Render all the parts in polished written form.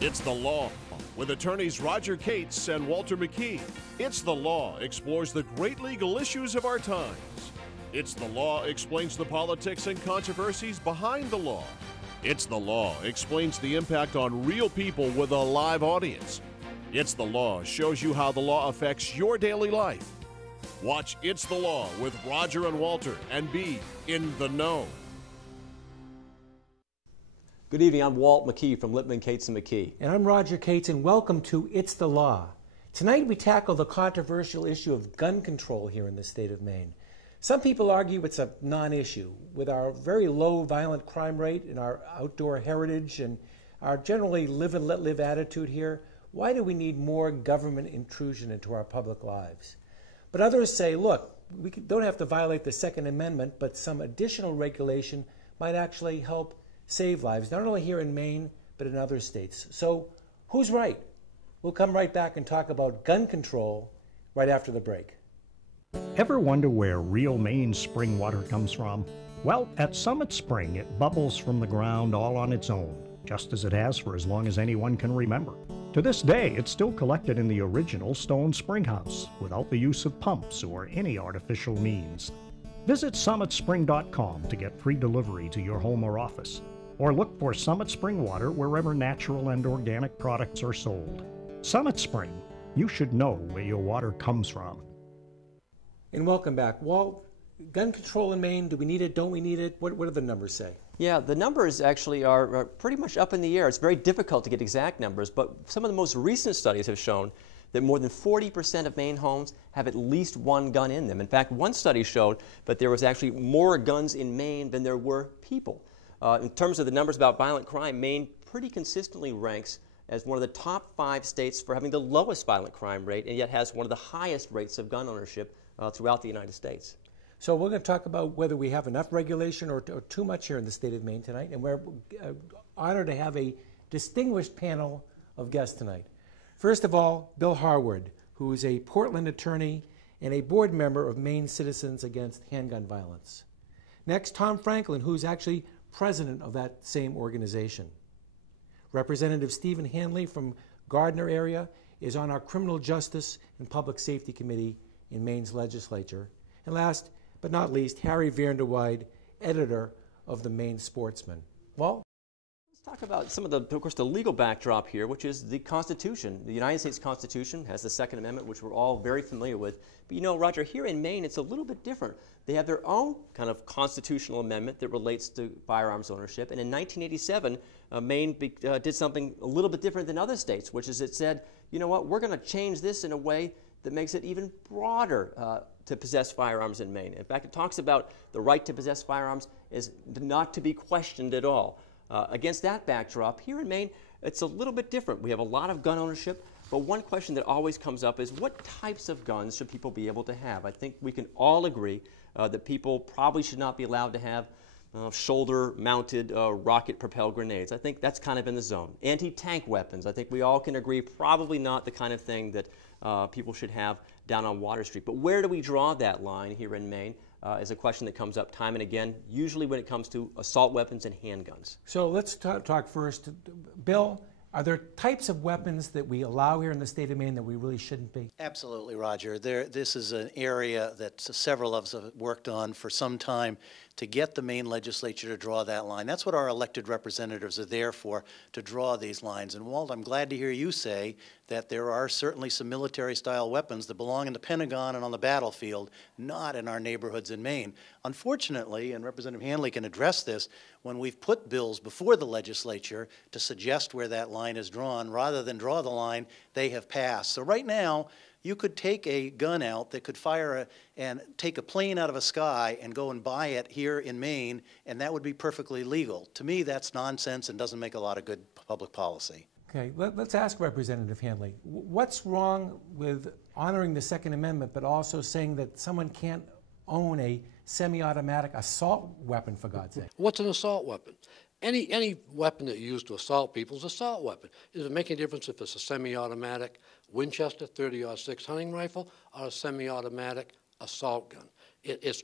It's The Law with attorneys Roger Cates and Walter McKee. It's The Law explores the great legal issues of our times. It's The Law explains the politics and controversies behind the law. It's The Law explains the impact on real people with a live audience. It's The Law shows you how the law affects your daily life. Watch It's The Law with Roger and Walter and be in the know. Good evening, I'm Walt McKee from Lippman, Cates & McKee. And I'm Roger Cates, and welcome to It's the Law. Tonight we tackle the controversial issue of gun control here in the state of Maine. Some people argue it's a non-issue. With our very low violent crime rate and our outdoor heritage and our generally live and let live attitude here, why do we need more government intrusion into our public lives? But others say, look, we don't have to violate the Second Amendment, but some additional regulation might actually help save lives, not only here in Maine, but in other states. So who's right? We'll come right back and talk about gun control right after the break. Ever wonder where real Maine spring water comes from? Well, at Summit Spring, it bubbles from the ground all on its own, just as it has for as long as anyone can remember. To this day, it's still collected in the original stone spring house, without the use of pumps or any artificial means. Visit summitspring.com to get free delivery to your home or office, or look for Summit Spring water wherever natural and organic products are sold. Summit Spring, you should know where your water comes from. And welcome back. Walt, gun control in Maine, do we need it, don't we need it? What do the numbers say? Yeah, the numbers actually are pretty much up in the air. It's very difficult to get exact numbers, but some of the most recent studies have shown that more than 40% of Maine homes have at least one gun in them. In fact, one study showed that there was actually more guns in Maine than there were people. In terms of the numbers about violent crime, Maine pretty consistently ranks as one of the top 5 states for having the lowest violent crime rate, and yet has one of the highest rates of gun ownership throughout the United States. So we're going to talk about whether we have enough regulation or too much here in the state of Maine tonight, and we're honored to have a distinguished panel of guests tonight. First of all, Bill Harwood, who is a Portland attorney and a board member of Maine Citizens Against Handgun Violence. Next, Tom Franklin, who's actually president of that same organization. Representative Stephen Hanley from Gardner area is on our Criminal Justice and Public Safety Committee in Maine's legislature. And last but not least, Harry Vanderweide, editor of the Maine Sportsman. Well, let's talk about some of the, of course, the legal backdrop here, which is the Constitution. The United States Constitution has the Second Amendment, which we're all very familiar with. But you know, Roger, here in Maine, it's a little bit different. They have their own kind of constitutional amendment that relates to firearms ownership. And in 1987, Maine did something a little bit different than other states, which is it said, you know what, we're going to change this in a way that makes it even broader to possess firearms in Maine. In fact, it talks about the right to possess firearms is not to be questioned at all. Against that backdrop, here in Maine, it's a little bit different. We have a lot of gun ownership, but one question that always comes up is what types of guns should people be able to have? I think we can all agree that people probably should not be allowed to have shoulder-mounted rocket-propelled grenades. I think that's kind of in the zone. Anti-tank weapons, I think we all can agree, probably not the kind of thing that people should have down on Water Street. But where do we draw that line here in Maine is a question that comes up time and again, usually when it comes to assault weapons and handguns. So let's talk first. Bill, are there types of weapons that we allow here in the state of Maine that we really shouldn't be? Absolutely, Roger. This is an area that several of us have worked on for some time to get the Maine legislature to draw that line. That's what our elected representatives are there for, to draw these lines. And Walt, I'm glad to hear you say that there are certainly some military-style weapons that belong in the Pentagon and on the battlefield, not in our neighborhoods in Maine. Unfortunately, and Representative Hanley can address this, when we've put bills before the legislature to suggest where that line is drawn, rather than draw the line, they have passed. So right now, you could take a gun out that could fire and take a plane out of a sky and go and buy it here in Maine, and that would be perfectly legal. To me, that's nonsense and doesn't make a lot of good public policy. Okay, let's ask Representative Hanley. What's wrong with honoring the Second Amendment, but also saying that someone can't own a semi-automatic assault weapon, for God's sake? What's an assault weapon? Any weapon that you use to assault people is an assault weapon. Does it make any difference if it's a semi-automatic Winchester 30-06 hunting rifle or a semi-automatic assault gun? It's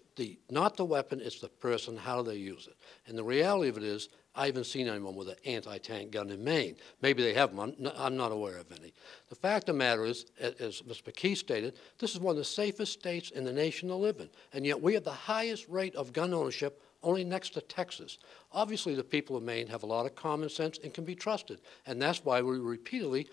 not the weapon, it's the person, how they use it. And the reality of it is, I haven't seen anyone with an anti-tank gun in Maine. Maybe they have one. I'm not aware of any. The fact of the matter is, as Mr. McKee stated, this is one of the safest states in the nation to live in, and yet we have the highest rate of gun ownership only next to Texas. Obviously, the people of Maine have a lot of common sense and can be trusted, and that's why we repeatedly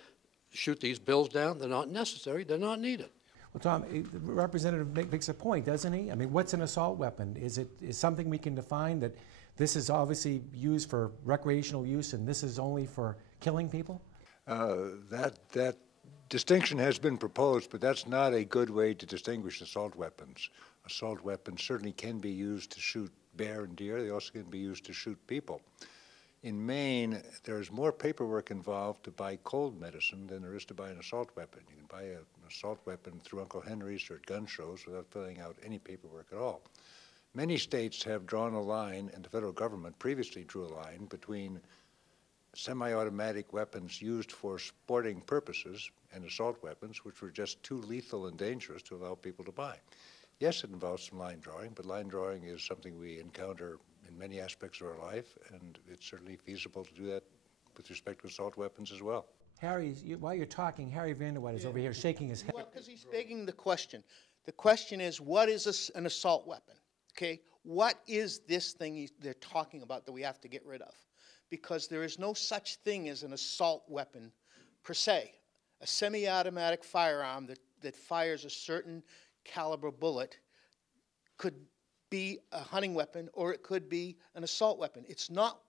shoot these bills down. They're not necessary. They're not needed. Well, Tom, the representative makes a point, doesn't he? I mean, what's an assault weapon? Is something we can define that this is obviously used for recreational use and this is only for killing people? That distinction has been proposed, but that's not a good way to distinguish assault weapons. Assault weapons certainly can be used to shoot bear and deer. They also can be used to shoot people. In Maine, there's more paperwork involved to buy cold medicine than there is to buy an assault weapon. You can buy an assault weapon through Uncle Henry's or at gun shows without filling out any paperwork at all. Many states have drawn a line, and the federal government previously drew a line between semi-automatic weapons used for sporting purposes and assault weapons, which were just too lethal and dangerous to allow people to buy. Yes, it involves some line drawing, but line drawing is something we encounter in many aspects of our life, and it's certainly feasible to do that with respect to assault weapons as well. Harry, while you're talking, Harry Vanderwatt is over here shaking his head. Well, because he's begging the question. The question is, what is an assault weapon? Okay, what is this thing they're talking about that we have to get rid of? Because there is no such thing as an assault weapon per se. A semi-automatic firearm that fires a certain caliber bullet could be a hunting weapon or it could be an assault weapon. It's not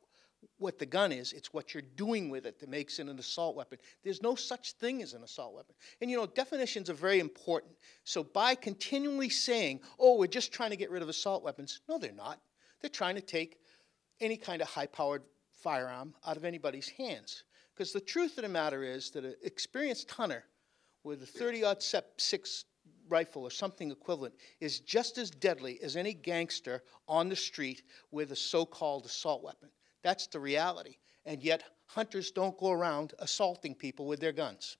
what the gun is, it's what you're doing with it that makes it an assault weapon. There's no such thing as an assault weapon. And you know, definitions are very important. So by continually saying, oh, we're just trying to get rid of assault weapons, no, they're not. They're trying to take any kind of high-powered firearm out of anybody's hands. Because the truth of the matter is that an experienced hunter with a 30-06 rifle or something equivalent is just as deadly as any gangster on the street with a so-called assault weapon. That's the reality. And yet hunters don't go around assaulting people with their guns.